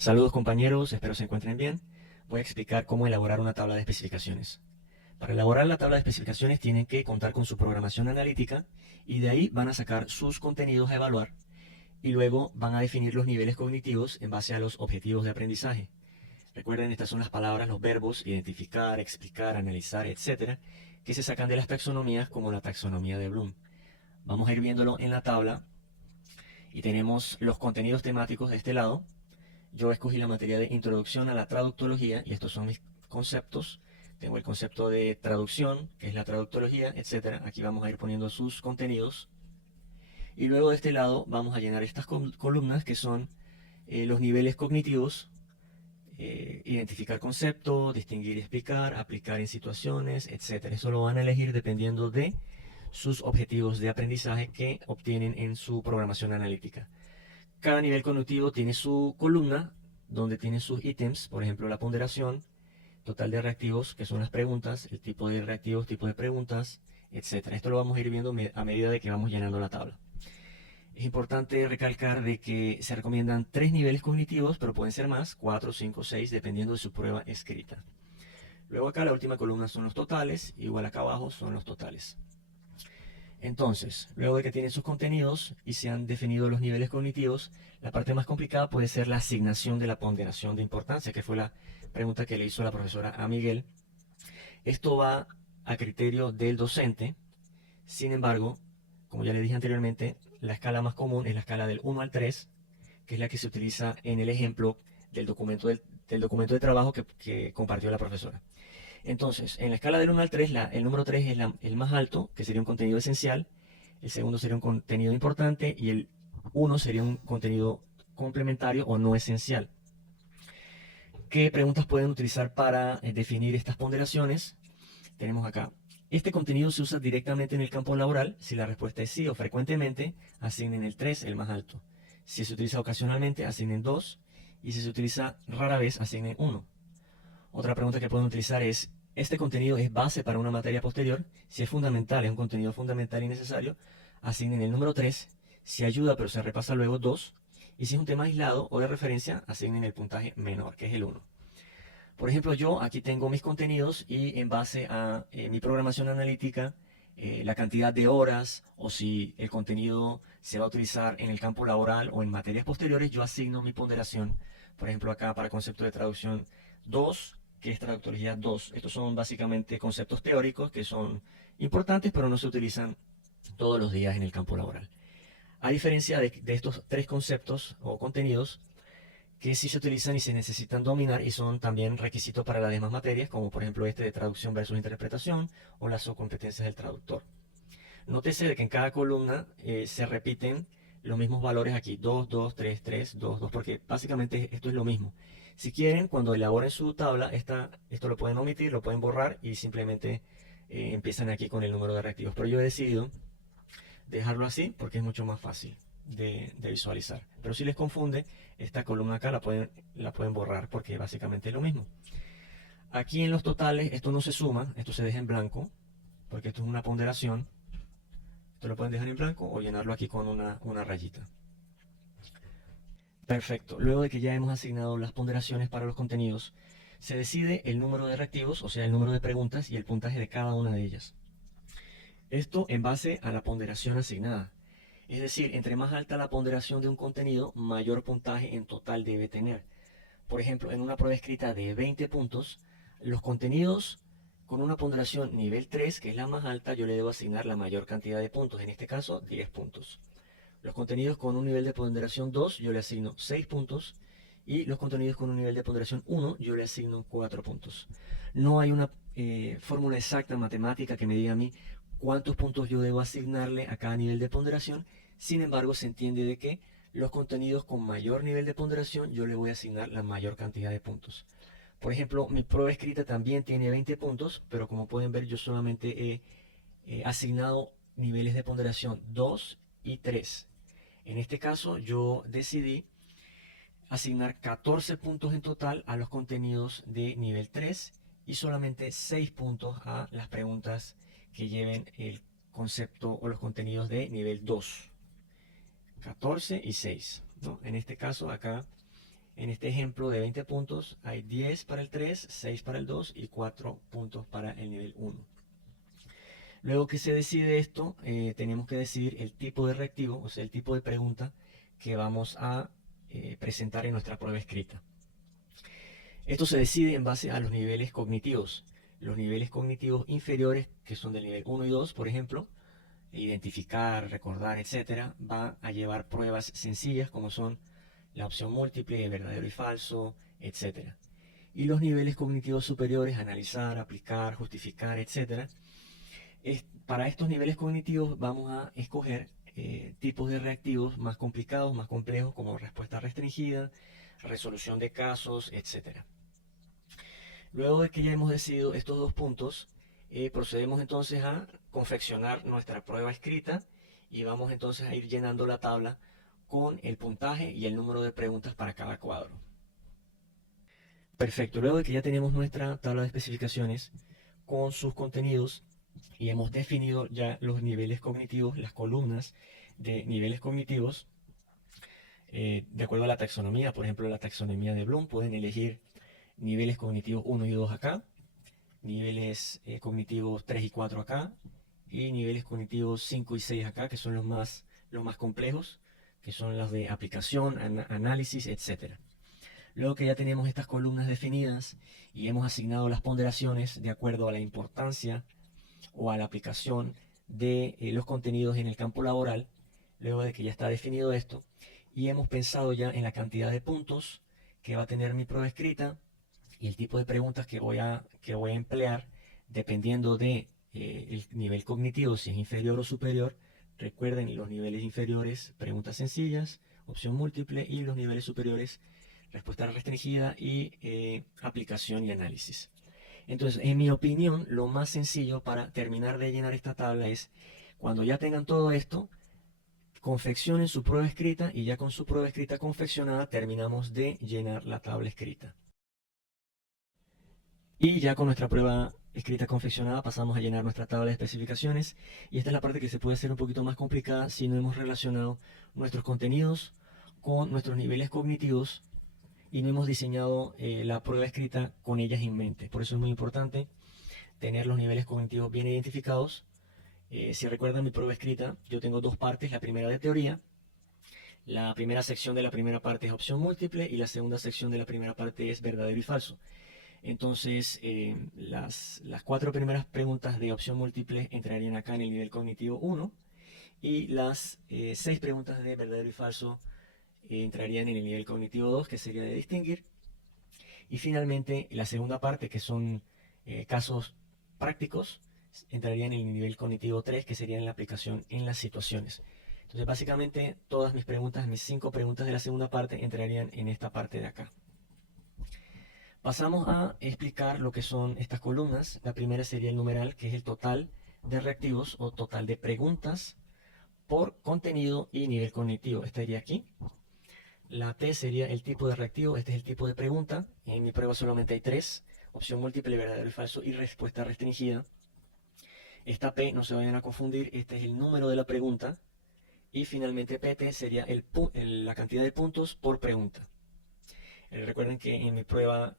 Saludos compañeros, espero se encuentren bien. Voy a explicar cómo elaborar una tabla de especificaciones. Para elaborar la tabla de especificaciones tienen que contar con su programación analítica y de ahí van a sacar sus contenidos a evaluar y luego van a definir los niveles cognitivos en base a los objetivos de aprendizaje. Recuerden, estas son las palabras, los verbos, identificar, explicar, analizar, etcétera, que se sacan de las taxonomías como la taxonomía de Bloom. Vamos a ir viéndolo en la tabla y tenemos los contenidos temáticos de este lado. Yo escogí la materia de introducción a la traductología y estos son mis conceptos. Tengo el concepto de traducción, que es la traductología, etcétera. Aquí vamos a ir poniendo sus contenidos. Y luego de este lado vamos a llenar estas columnas que son los niveles cognitivos, identificar conceptos, distinguir y explicar, aplicar en situaciones, etcétera. Eso lo van a elegir dependiendo de sus objetivos de aprendizaje que obtienen en su programación analítica. Cada nivel cognitivo tiene su columna donde tiene sus ítems, por ejemplo la ponderación, total de reactivos, que son las preguntas, el tipo de reactivos, tipo de preguntas, etc. Esto lo vamos a ir viendo a medida de que vamos llenando la tabla. Es importante recalcar de que se recomiendan 3 niveles cognitivos, pero pueden ser más, 4, 5, 6, dependiendo de su prueba escrita. Luego acá la última columna son los totales, igual acá abajo son los totales. Entonces, luego de que tienen sus contenidos y se han definido los niveles cognitivos, la parte más complicada puede ser la asignación de la ponderación de importancia, que fue la pregunta que le hizo la profesora a Miguel. Esto va a criterio del docente. Sin embargo, como ya le dije anteriormente, la escala más común es la escala del 1 al 3, que es la que se utiliza en el ejemplo del documento de trabajo que compartió la profesora. Entonces, en la escala del 1 al 3, el número 3 es el más alto, que sería un contenido esencial. El segundo sería un contenido importante y el 1 sería un contenido complementario o no esencial. ¿Qué preguntas pueden utilizar para definir estas ponderaciones? Tenemos acá. Este contenido se usa directamente en el campo laboral. Si la respuesta es sí o frecuentemente, asignen el 3, el más alto. Si se utiliza ocasionalmente, asignen 2. Y si se utiliza rara vez, asignen 1. Otra pregunta que pueden utilizar es, ¿este contenido es base para una materia posterior? Si es fundamental, es un contenido fundamental y necesario, asignen el número 3. Si ayuda pero se repasa luego, 2. Y si es un tema aislado o de referencia, asignen el puntaje menor, que es el 1. Por ejemplo, yo aquí tengo mis contenidos y en base a mi programación analítica, la cantidad de horas o si el contenido se va a utilizar en el campo laboral o en materias posteriores, yo asigno mi ponderación. Por ejemplo, acá para concepto de traducción 2, que es traductología 2. Estos son básicamente conceptos teóricos que son importantes, pero no se utilizan todos los días en el campo laboral. A diferencia de estos 3 conceptos o contenidos, que sí se utilizan y se necesitan dominar y son también requisitos para las demás materias, como por ejemplo este de traducción versus interpretación o las subcompetencias del traductor. Nótese de que en cada columna se repiten los mismos valores aquí, 2, 2, 3, 3, 2, 2, porque básicamente esto es lo mismo. Si quieren, cuando elaboren su tabla, esto lo pueden omitir, lo pueden borrar y simplemente empiezan aquí con el número de reactivos. Pero yo he decidido dejarlo así porque es mucho más fácil de visualizar. Pero si les confunde, esta columna acá la pueden borrar porque básicamente es lo mismo. Aquí en los totales esto no se suma, esto se deja en blanco porque esto es una ponderación. Esto lo pueden dejar en blanco o llenarlo aquí con una rayita. Perfecto. Luego de que ya hemos asignado las ponderaciones para los contenidos, se decide el número de reactivos, o sea, el número de preguntas y el puntaje de cada una de ellas. Esto en base a la ponderación asignada. Es decir, entre más alta la ponderación de un contenido, mayor puntaje en total debe tener. Por ejemplo, en una prueba escrita de 20 puntos, los contenidos con una ponderación nivel 3, que es la más alta, yo le debo asignar la mayor cantidad de puntos, en este caso 10 puntos. Los contenidos con un nivel de ponderación 2, yo le asigno 6 puntos. Y los contenidos con un nivel de ponderación 1, yo le asigno 4 puntos. No hay una fórmula exacta matemática que me diga a mí cuántos puntos yo debo asignarle a cada nivel de ponderación. Sin embargo, se entiende de que los contenidos con mayor nivel de ponderación yo le voy a asignar la mayor cantidad de puntos. Por ejemplo, mi prueba escrita también tiene 20 puntos, pero como pueden ver yo solamente he asignado niveles de ponderación 2 y 3. En este caso yo decidí asignar 14 puntos en total a los contenidos de nivel 3 y solamente 6 puntos a las preguntas que lleven el concepto o los contenidos de nivel 2. 14 y 6, ¿no? En este caso acá En este ejemplo de 20 puntos hay 10 para el 3, 6 para el 2 y 4 puntos para el nivel 1. Luego que se decide esto, tenemos que decidir el tipo de reactivo, o sea, el tipo de pregunta que vamos a presentar en nuestra prueba escrita. Esto se decide en base a los niveles cognitivos. Los niveles cognitivos inferiores, que son del nivel 1 y 2, por ejemplo, identificar, recordar, etcétera, va a llevar pruebas sencillas como son la opción múltiple, verdadero y falso, etcétera. Y los niveles cognitivos superiores, analizar, aplicar, justificar, etcétera. Para estos niveles cognitivos vamos a escoger tipos de reactivos más complicados, más complejos, como respuesta restringida, resolución de casos, etcétera. Luego de que ya hemos decidido estos dos puntos, procedemos entonces a confeccionar nuestra prueba escrita y vamos entonces a ir llenando la tabla con el puntaje y el número de preguntas para cada cuadro. Perfecto, luego de que ya tenemos nuestra tabla de especificaciones con sus contenidos y hemos definido ya los niveles cognitivos, las columnas de niveles cognitivos, de acuerdo a la taxonomía, por ejemplo la taxonomía de Bloom, pueden elegir niveles cognitivos 1 y 2 acá, niveles cognitivos 3 y 4 acá, y niveles cognitivos 5 y 6 acá, que son los más complejos, que son los de aplicación, análisis, etc. Luego que ya tenemos estas columnas definidas y hemos asignado las ponderaciones de acuerdo a la importancia o a la aplicación de los contenidos en el campo laboral, luego de que ya está definido esto, y hemos pensado ya en la cantidad de puntos que va a tener mi prueba escrita y el tipo de preguntas que voy a emplear, dependiendo de el nivel cognitivo, si es inferior o superior. Recuerden, los niveles inferiores, preguntas sencillas, opción múltiple, y los niveles superiores, respuesta restringida y aplicación y análisis. Entonces, en mi opinión, lo más sencillo para terminar de llenar esta tabla es, cuando ya tengan todo esto, confeccionen su prueba escrita y ya con su prueba escrita confeccionada terminamos de llenar la tabla escrita. Y ya con nuestra prueba escrita confeccionada pasamos a llenar nuestra tabla de especificaciones, y esta es la parte que se puede hacer un poquito más complicada si no hemos relacionado nuestros contenidos con nuestros niveles cognitivos y no hemos diseñado la prueba escrita con ellas en mente. Por eso es muy importante tener los niveles cognitivos bien identificados. Si recuerdan mi prueba escrita, yo tengo dos partes, la primera de teoría. La primera sección de la primera parte es opción múltiple y la segunda sección de la primera parte es verdadero y falso. Entonces, las 4 primeras preguntas de opción múltiple entrarían acá en el nivel cognitivo 1 y las 6 preguntas de verdadero y falso entrarían en el nivel cognitivo 2, que sería de distinguir. Y finalmente, la segunda parte, que son casos prácticos, entrarían en el nivel cognitivo 3, que sería en la aplicación en las situaciones. Entonces, básicamente, todas mis preguntas, mis 5 preguntas de la segunda parte, entrarían en esta parte de acá. Pasamos a explicar lo que son estas columnas. La primera sería el numeral, que es el total de reactivos o total de preguntas por contenido y nivel cognitivo. Esta iría aquí. La T sería el tipo de reactivo, este es el tipo de pregunta. En mi prueba solamente hay 3, opción múltiple, verdadero y falso y respuesta restringida. Esta P, no se vayan a confundir, este es el número de la pregunta. Y finalmente PT sería la cantidad de puntos por pregunta. Recuerden que en mi prueba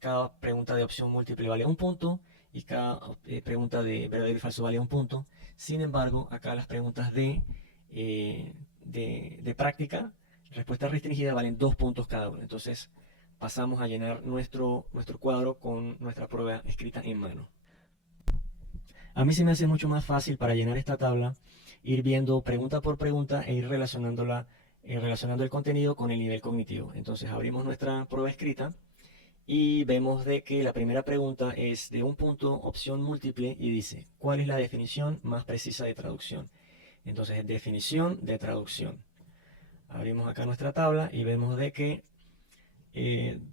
cada pregunta de opción múltiple vale 1 punto y cada pregunta de verdadero y falso vale 1 punto. Sin embargo, acá las preguntas de práctica, respuesta restringida, valen 2 puntos cada uno. Entonces pasamos a llenar nuestro cuadro con nuestra prueba escrita en mano. A mí se me hace mucho más fácil para llenar esta tabla ir viendo pregunta por pregunta e ir relacionando el contenido con el nivel cognitivo. Entonces abrimos nuestra prueba escrita y vemos de que la primera pregunta es de 1 punto, opción múltiple, y dice, ¿cuál es la definición más precisa de traducción? Entonces, definición de traducción. Abrimos acá nuestra tabla y vemos de que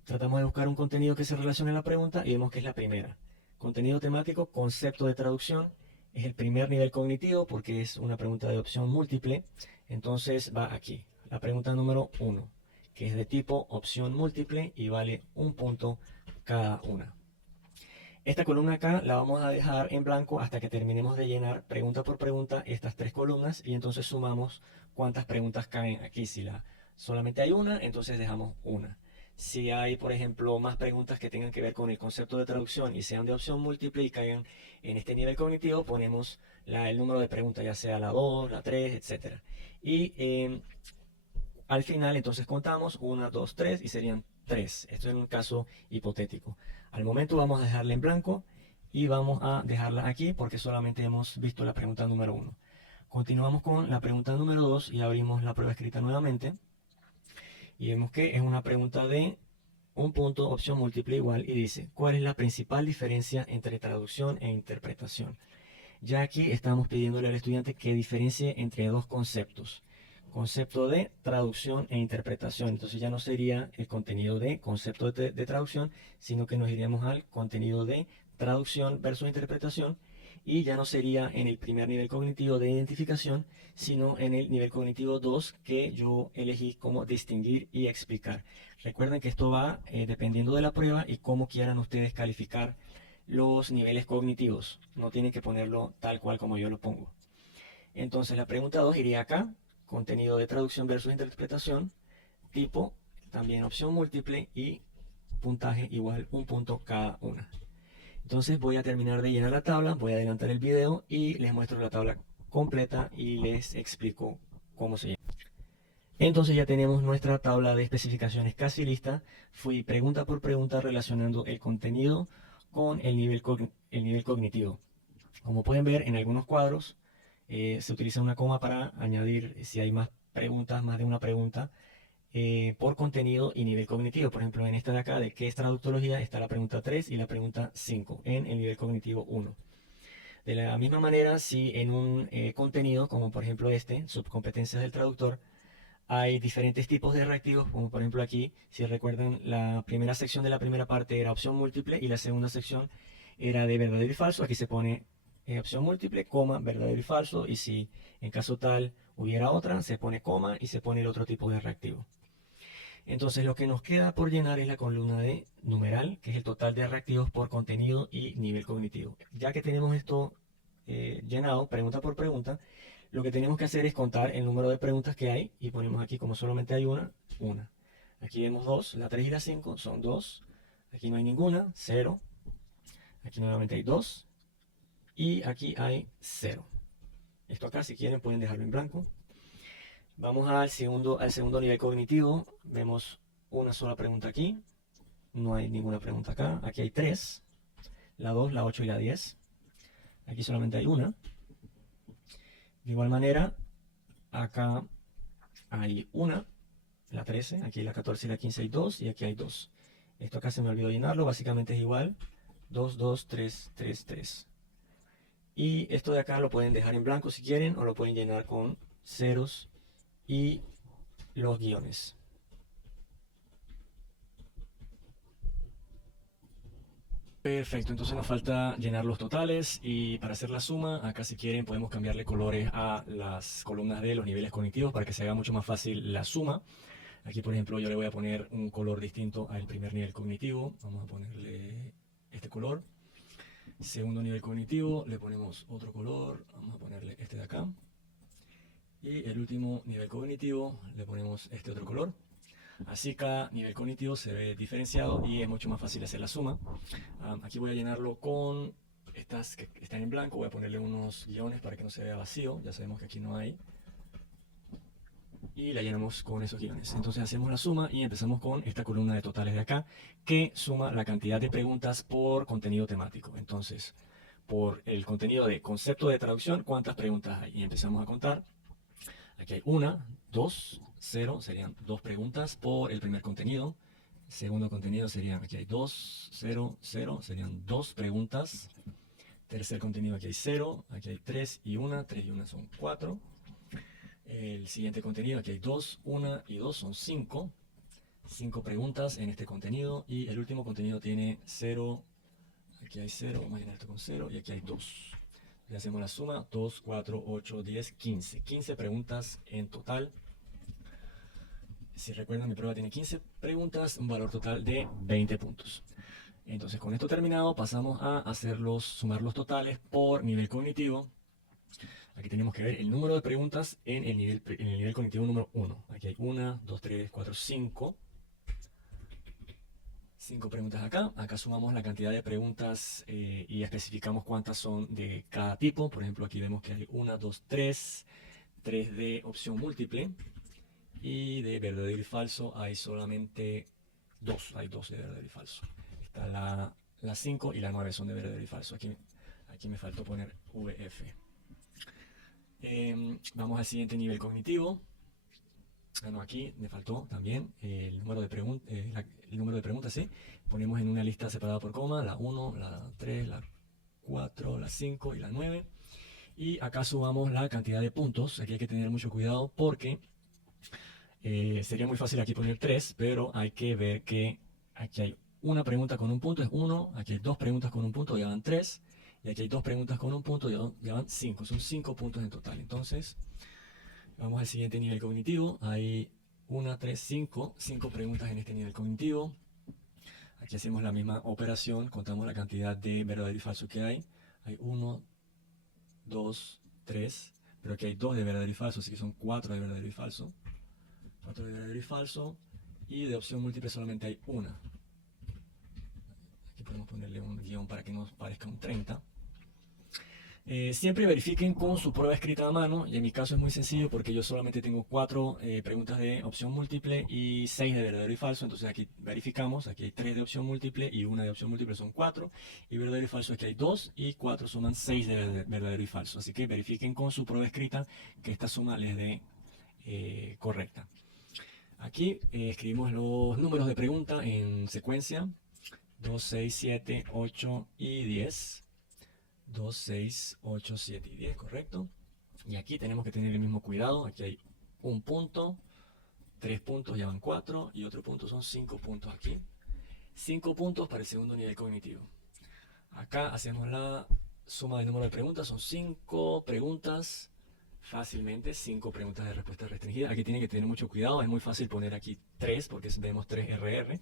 tratamos de buscar un contenido que se relacione a la pregunta y vemos que es la primera. Contenido temático, concepto de traducción. Es el primer nivel cognitivo porque es una pregunta de opción múltiple. Entonces va aquí, la pregunta número 1, que es de tipo opción múltiple y vale 1 punto cada una. Esta columna acá la vamos a dejar en blanco hasta que terminemos de llenar pregunta por pregunta estas 3 columnas y entonces sumamos cuántas preguntas caen aquí. Si solamente hay una, entonces dejamos una. Si hay, por ejemplo, más preguntas que tengan que ver con el concepto de traducción y sean de opción múltiple y caigan en este nivel cognitivo, ponemos el número de preguntas, ya sea la 2, la 3, etcétera. Y al final, entonces contamos 1, 2, 3 y serían 3. Esto es un caso hipotético. Al momento vamos a dejarla en blanco y vamos a dejarla aquí porque solamente hemos visto la pregunta número 1. Continuamos con la pregunta número 2 y abrimos la prueba escrita nuevamente. Y vemos que es una pregunta de un punto, opción múltiple igual, y dice, ¿cuál es la principal diferencia entre traducción e interpretación? Ya aquí estamos pidiéndole al estudiante que diferencie entre dos conceptos. Concepto de traducción e interpretación. Entonces ya no sería el contenido de concepto de traducción, sino que nos iríamos al contenido de traducción versus interpretación. Y ya no sería en el primer nivel cognitivo de identificación, sino en el nivel cognitivo 2 que yo elegí como distinguir y explicar. Recuerden que esto va dependiendo de la prueba y cómo quieran ustedes calificar los niveles cognitivos. No tienen que ponerlo tal cual como yo lo pongo. Entonces la pregunta 2 iría acá, contenido de traducción versus interpretación, tipo, también opción múltiple y puntaje igual un punto cada una. Entonces voy a terminar de llenar la tabla, voy a adelantar el video y les muestro la tabla completa y les explico cómo se llama. Entonces ya tenemos nuestra tabla de especificaciones casi lista. Fui pregunta por pregunta relacionando el contenido con el nivel cognitivo. Como pueden ver en algunos cuadros se utiliza una coma para añadir si hay más preguntas, más de una pregunta por contenido y nivel cognitivo. Por ejemplo, en esta de acá de qué es traductología está la pregunta 3 y la pregunta 5 en el nivel cognitivo 1. De la misma manera, si en un contenido, como por ejemplo este, subcompetencias del traductor, hay diferentes tipos de reactivos, como por ejemplo aquí, si recuerdan, la primera sección de la primera parte era opción múltiple y la segunda sección era de verdadero y falso. Aquí se pone opción múltiple, coma, verdadero y falso, y si en caso tal hubiera otra, se pone coma y se pone el otro tipo de reactivo. Entonces lo que nos queda por llenar es la columna de numeral, que es el total de reactivos por contenido y nivel cognitivo. Ya que tenemos esto llenado, pregunta por pregunta, lo que tenemos que hacer es contar el número de preguntas que hay y ponemos aquí como solamente hay una. Aquí vemos 2, la 3 y la 5 son 2. Aquí no hay ninguna, 0. Aquí nuevamente hay 2 y aquí hay 0. Esto acá si quieren pueden dejarlo en blanco. Vamos al segundo nivel cognitivo. Vemos una sola pregunta aquí. No hay ninguna pregunta acá. Aquí hay 3. La 2, la 8 y la 10. Aquí solamente hay una. De igual manera, acá hay una, la 13. Aquí la 14 y la 15 hay 2. Y aquí hay 2. Esto acá se me olvidó llenarlo. Básicamente es igual. 2, 2, 3, 3, 3. Y esto de acá lo pueden dejar en blanco si quieren. O lo pueden llenar con ceros y los guiones. Perfecto, entonces nos falta llenar los totales y para hacer la suma, acá si quieren podemos cambiarle colores a las columnas de los niveles cognitivos para que se haga mucho más fácil la suma. Aquí por ejemplo yo le voy a poner un color distinto al primer nivel cognitivo, vamos a ponerle este color. Segundo nivel cognitivo le ponemos otro color, vamos a ponerle este de acá. Y el último nivel cognitivo le ponemos este otro color. Así cada nivel cognitivo se ve diferenciado y es mucho más fácil hacer la suma. Aquí voy a llenarlo con estas que están en blanco, voy a ponerle unos guiones para que no se vea vacío, ya sabemos que aquí no hay. Y la llenamos con esos guiones. Entonces hacemos la suma y empezamos con esta columna de totales de acá, que suma la cantidad de preguntas por contenido temático. Entonces, por el contenido de concepto de traducción, ¿cuántas preguntas hay? Y empezamos a contar. Aquí hay 1, 2, 0, serían 2 preguntas por el primer contenido. Segundo contenido serían, aquí hay 2, 0, 0, serían 2 preguntas. Tercer contenido, aquí hay 0, aquí hay 3 y 1, 3 y 1 son 4. El siguiente contenido, aquí hay 2, 1 y 2 son 5. 5 preguntas en este contenido. Y el último contenido tiene 0, aquí hay 0, vamos a llenar esto con 0 y aquí hay 2. Le hacemos la suma, 2, 4, 8, 10, 15. 15 preguntas en total. Si recuerdan, mi prueba tiene 15 preguntas, un valor total de 20 puntos. Entonces, con esto terminado, pasamos a sumar los totales por nivel cognitivo. Aquí tenemos que ver el número de preguntas en el nivel cognitivo número 1. Aquí hay 1, 2, 3, 4, 5. 5 preguntas acá. Acá sumamos la cantidad de preguntas y especificamos cuántas son de cada tipo. Por ejemplo, aquí vemos que hay 1, 2, 3. 3 de opción múltiple. Y de verdadero y falso hay solamente 2. Hay 2 de verdadero y falso. Está la 5 y la 9 son de verdadero y falso. Aquí me faltó poner VF. Vamos al siguiente nivel cognitivo. No, aquí me faltó también el número de preguntas, ¿sí? Ponemos en una lista separada por coma la 1, la 3, la 4, la 5 y la 9. Y acá subamos la cantidad de puntos. Aquí hay que tener mucho cuidado porque sería muy fácil aquí poner 3, pero hay que ver que aquí hay una pregunta con un punto, es 1. Aquí hay 2 preguntas con un punto, ya van 3. Y aquí hay 2 preguntas con un punto, ya van 5. Son 5 puntos en total. Entonces, vamos al siguiente nivel cognitivo. Hay 1, 3, 5 preguntas en este nivel cognitivo. Aquí hacemos la misma operación, contamos la cantidad de verdadero y falso que hay. Hay 1, 2, 3, pero aquí hay 2 de verdadero y falso, así que son 4 de verdadero y falso. 4 de verdadero y falso. Y de opción múltiple solamente hay una. Aquí podemos ponerle un guión para que nos parezca un 30. Siempre verifiquen con su prueba escrita a mano, y en mi caso es muy sencillo porque yo solamente tengo 4 preguntas de opción múltiple y 6 de verdadero y falso. Entonces aquí verificamos, aquí hay 3 de opción múltiple y 1 de opción múltiple, son 4, y verdadero y falso aquí hay 2 y 4 suman 6 de verdadero y falso. Así que verifiquen con su prueba escrita que esta suma les dé correcta. Aquí escribimos los números de pregunta en secuencia: 2, 6, 7, 8 y 10. 2, 6, 8, 7 y 10, correcto. Y aquí tenemos que tener el mismo cuidado. Aquí hay un punto, 3 puntos, ya van 4, y otro punto, son 5 puntos aquí. 5 puntos para el segundo nivel cognitivo. Acá hacemos la suma del número de preguntas, son 5 preguntas, fácilmente 5 preguntas de respuesta restringida. Aquí tienen que tener mucho cuidado, es muy fácil poner aquí 3 porque vemos 3 RR,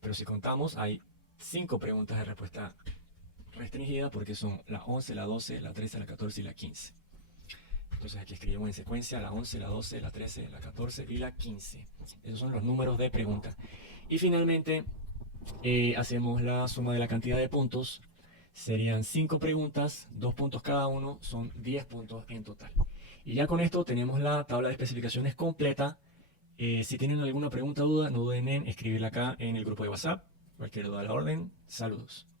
pero si contamos hay 5 preguntas de respuesta restringida porque son la 11, la 12, la 13, la 14 y la 15. Entonces aquí escribimos en secuencia la 11, la 12, la 13, la 14 y la 15. Esos son los números de pregunta. Y finalmente hacemos la suma de la cantidad de puntos. Serían 5 preguntas, 2 puntos cada uno, son 10 puntos en total. Y ya con esto tenemos la tabla de especificaciones completa. Si tienen alguna pregunta o duda, no duden en escribirla acá en el grupo de WhatsApp. Cualquier duda a la orden. Saludos.